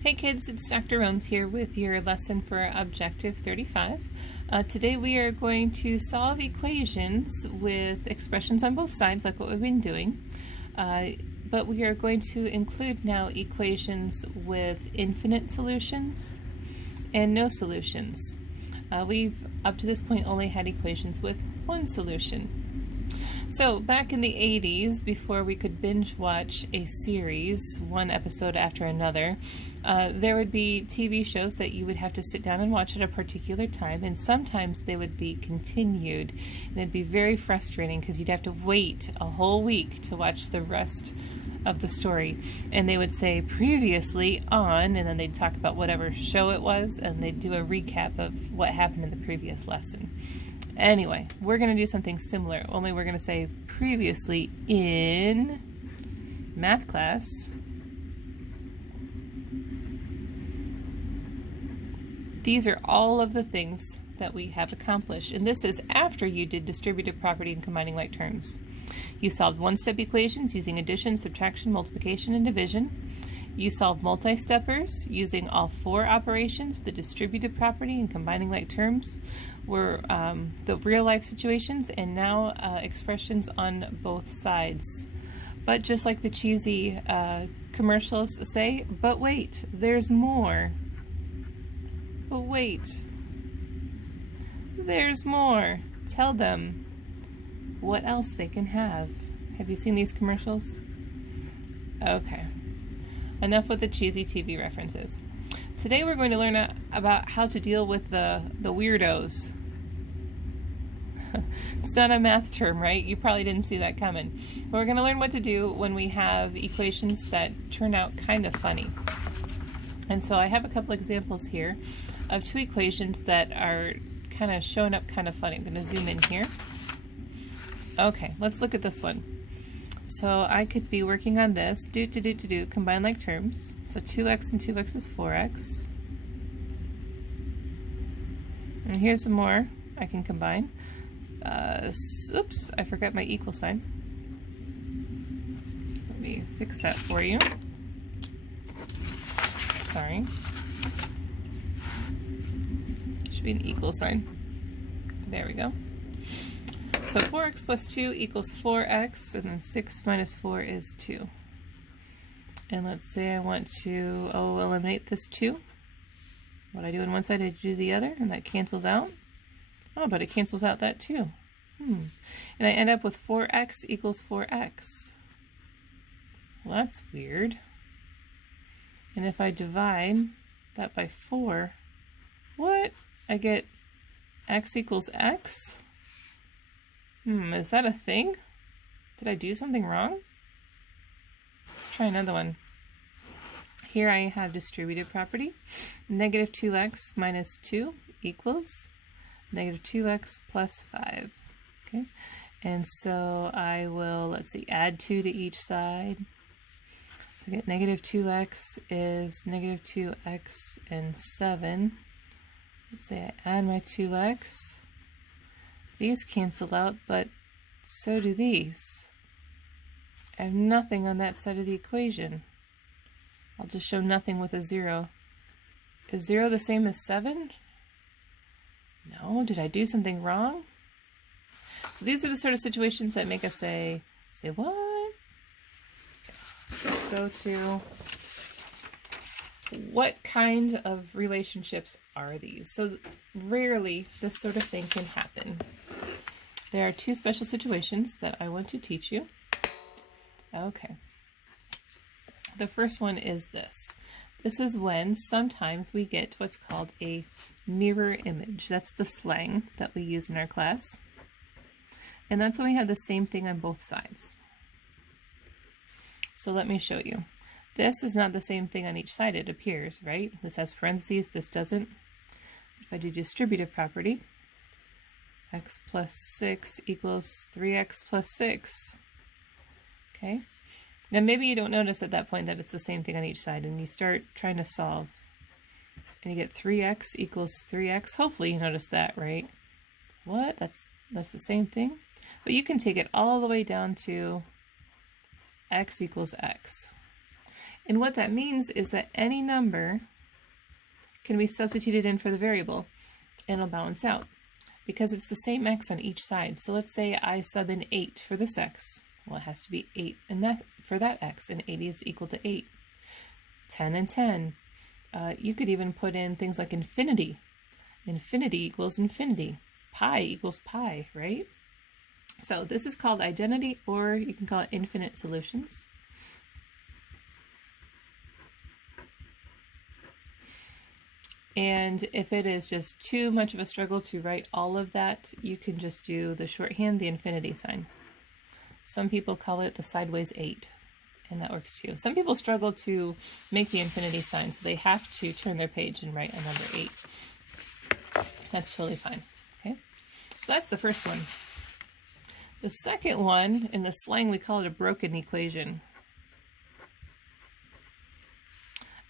Hey kids, it's Dr. Rones here with your lesson for Objective 35. Today we are going to solve equations with expressions on both sides like what we've been doing, but we are going to include now equations with infinite solutions and no solutions. We've up to this point only had equations with one solution. So back in the 80s, before we could binge watch a series, one episode after another, there would be TV shows that you would have to sit down and watch at a particular time, and sometimes they would be continued, and it'd be very frustrating because you'd have to wait a whole week to watch the rest of the story. And they would say previously on, and then they'd talk about whatever show it was, and they'd do a recap of what happened in the previous lesson. Anyway, we're going to do something similar, only we're going to say previously in math class. These are all of the things that we have accomplished, and this is after you did distributive property and combining like terms. You solved one-step equations using addition, subtraction, multiplication, and division. You solved multi-steppers using all four operations. The distributive property and combining like terms were the real-life situations, and now expressions on both sides. But just like the cheesy commercials say, but wait, there's more. But wait, there's more. Tell them what else they can have. Have you seen these commercials? Okay. Enough with the cheesy TV references. Today we're going to learn about how to deal with the weirdos. It's not a math term, right? You probably didn't see that coming. But we're going to learn what to do when we have equations that turn out kind of funny. And so I have a couple examples here of two equations that are kind of showing up kind of funny. I'm going to zoom in here. Okay, let's look at this one. So I could be working on this, combine like terms. So 2x and 2x is 4x. And here's some more I can combine. Oops, I forgot my equal sign. Let me fix that for you. Sorry. Should be an equal sign. There we go. So 4x plus 2 equals 4x, and then 6 minus 4 is 2. And let's say I want to eliminate this 2. What I do on one side, I do the other, and that cancels out. Oh, but it cancels out that 2. And I end up with 4x equals 4x. Well, that's weird. And if I divide that by 4, what? I get x equals x? Is that a thing? Did I do something wrong? Let's try another one. Here I have distributive property. Negative 2x minus 2 equals negative 2x plus 5. Okay, and so I will, let's see, add 2 to each side. So I get negative 2x is negative 2x and 7. Let's say I add my 2x. These cancel out, but so do these. I have nothing on that side of the equation. I'll just show nothing with a 0. Is 0 the same as 7? No, did I do something wrong? So these are the sort of situations that make us say what? Let's go to what kind of relationships are these? So rarely this sort of thing can happen. There are two special situations that I want to teach you. Okay. The first one is this. This is when sometimes we get what's called a mirror image. That's the slang that we use in our class. And that's when we have the same thing on both sides. So let me show you. This is not the same thing on each side, it appears, right? This has parentheses, this doesn't. If I do distributive property, x plus 6 equals 3x plus 6. Okay. Now maybe you don't notice at that point that it's the same thing on each side, and you start trying to solve. And you get 3x equals 3x. Hopefully you notice that, right? What? That's the same thing? But you can take it all the way down to x equals x. And what that means is that any number can be substituted in for the variable and it'll balance out because it's the same x on each side. So let's say I sub in 8 for this x. Well, it has to be 8 for that x, and 80 is equal to 8. 10 and 10. You could even put in things like infinity. Infinity equals infinity. Pi equals pi, right? So this is called identity, or you can call it infinite solutions. And if it is just too much of a struggle to write all of that, you can just do the shorthand, the infinity sign. Some people call it the sideways 8, and that works too. Some people struggle to make the infinity sign, so they have to turn their page and write a number 8. That's totally fine. Okay, so that's the first one. The second one, in the slang, we call it a broken equation.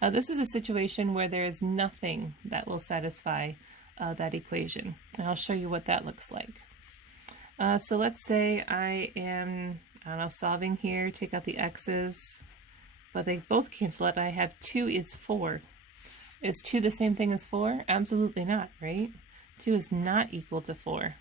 This is a situation where there is nothing that will satisfy that equation. And I'll show you what that looks like. So let's say I don't know, solving here, take out the x's, but they both cancel out. I have 2 is 4. Is 2 the same thing as 4? Absolutely not, right? 2 is not equal to 4.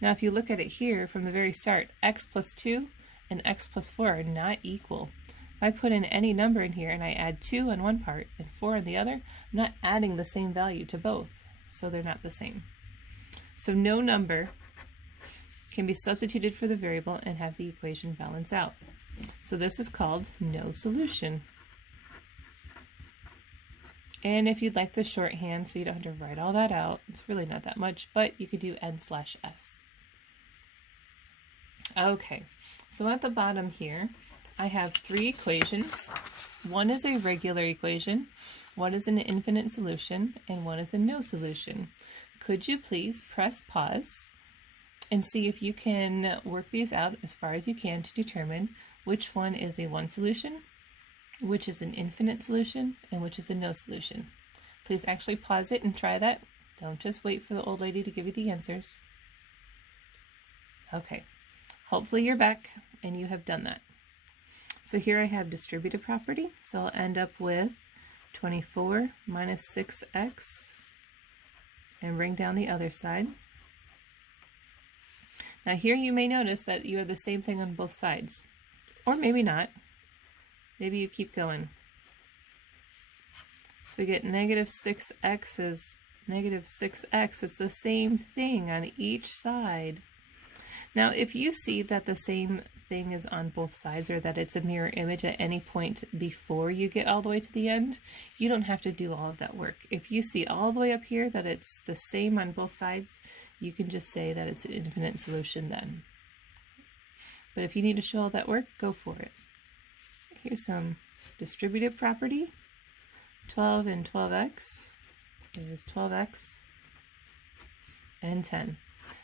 Now if you look at it here from the very start, x plus 2 and x plus 4 are not equal. If I put in any number in here and I add 2 on one part and 4 on the other, I'm not adding the same value to both, so they're not the same. So no number can be substituted for the variable and have the equation balance out. So this is called no solution. And if you'd like the shorthand so you don't have to write all that out, it's really not that much, but you could do n/s. Okay, so at the bottom here, I have 3 equations. One is a regular equation, one is an infinite solution, and one is a no solution. Could you please press pause and see if you can work these out as far as you can to determine which one is a 1 solution, which is an infinite solution, and which is a no solution. Please actually pause it and try that. Don't just wait for the old lady to give you the answers. Okay, hopefully you're back and you have done that. So here I have distributive property, so I'll end up with 24 minus 6x, and bring down the other side. Now here you may notice that you have the same thing on both sides, or maybe not. Maybe you keep going. So we get negative 6x is negative 6x. It's the same thing on each side. Now if you see that the same thing is on both sides, or that it's a mirror image at any point before you get all the way to the end, you don't have to do all of that work. If you see all the way up here that it's the same on both sides, you can just say that it's an infinite solution then. But if you need to show all that work, go for it. Here's some distributive property. 12 and 12x is 12x and 10.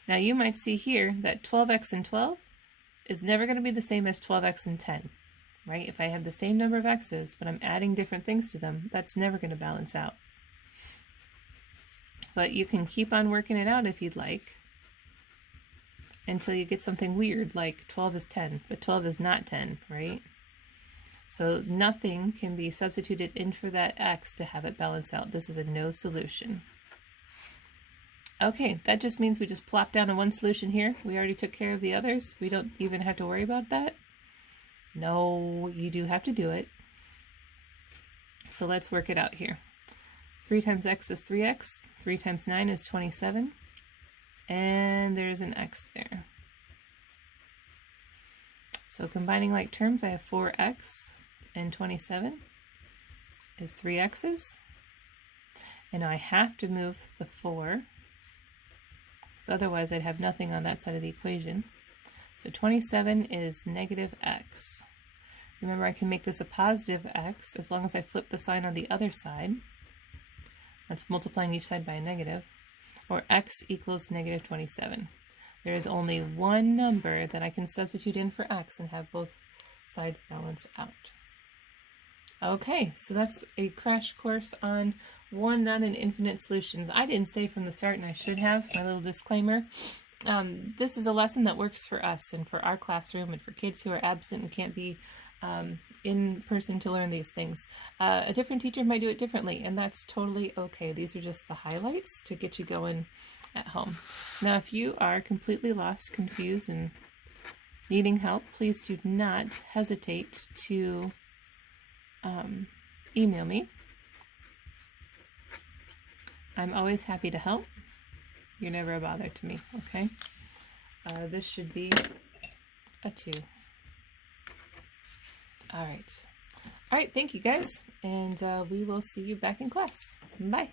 Now you might see here that 12x and 12 is never going to be the same as 12x and 10, right? If I have the same number of x's, but I'm adding different things to them, that's never going to balance out. But you can keep on working it out if you'd like, until you get something weird like 12 is 10, but 12 is not 10, right? So nothing can be substituted in for that x to have it balance out. This is a no solution. Okay, that just means we just plop down a 1 solution here. We already took care of the others. We don't even have to worry about that. No, you do have to do it. So let's work it out here. 3 times x is 3x. 3 times 9 is 27. And there's an x there. So combining like terms, I have 4x and 27 is 3 x's. And I have to move the 4. So otherwise I'd have nothing on that side of the equation. So 27 is negative x. Remember, I can make this a positive x as long as I flip the sign on the other side. That's multiplying each side by a negative. Or x equals negative 27. There is only one number that I can substitute in for x and have both sides balance out. Okay, so that's a crash course on one not an infinite solutions. I didn't say from the start, and I should have, my little disclaimer. This is a lesson that works for us and for our classroom and for kids who are absent and can't be in person to learn these things. A different teacher might do it differently, and that's totally okay. These are just the highlights to get you going at home. Now, if you are completely lost, confused, and needing help, please do not hesitate to email me. I'm always happy to help. You're never a bother to me, okay? This should be a 2. All right. All right, thank you guys, and we will see you back in class. Bye.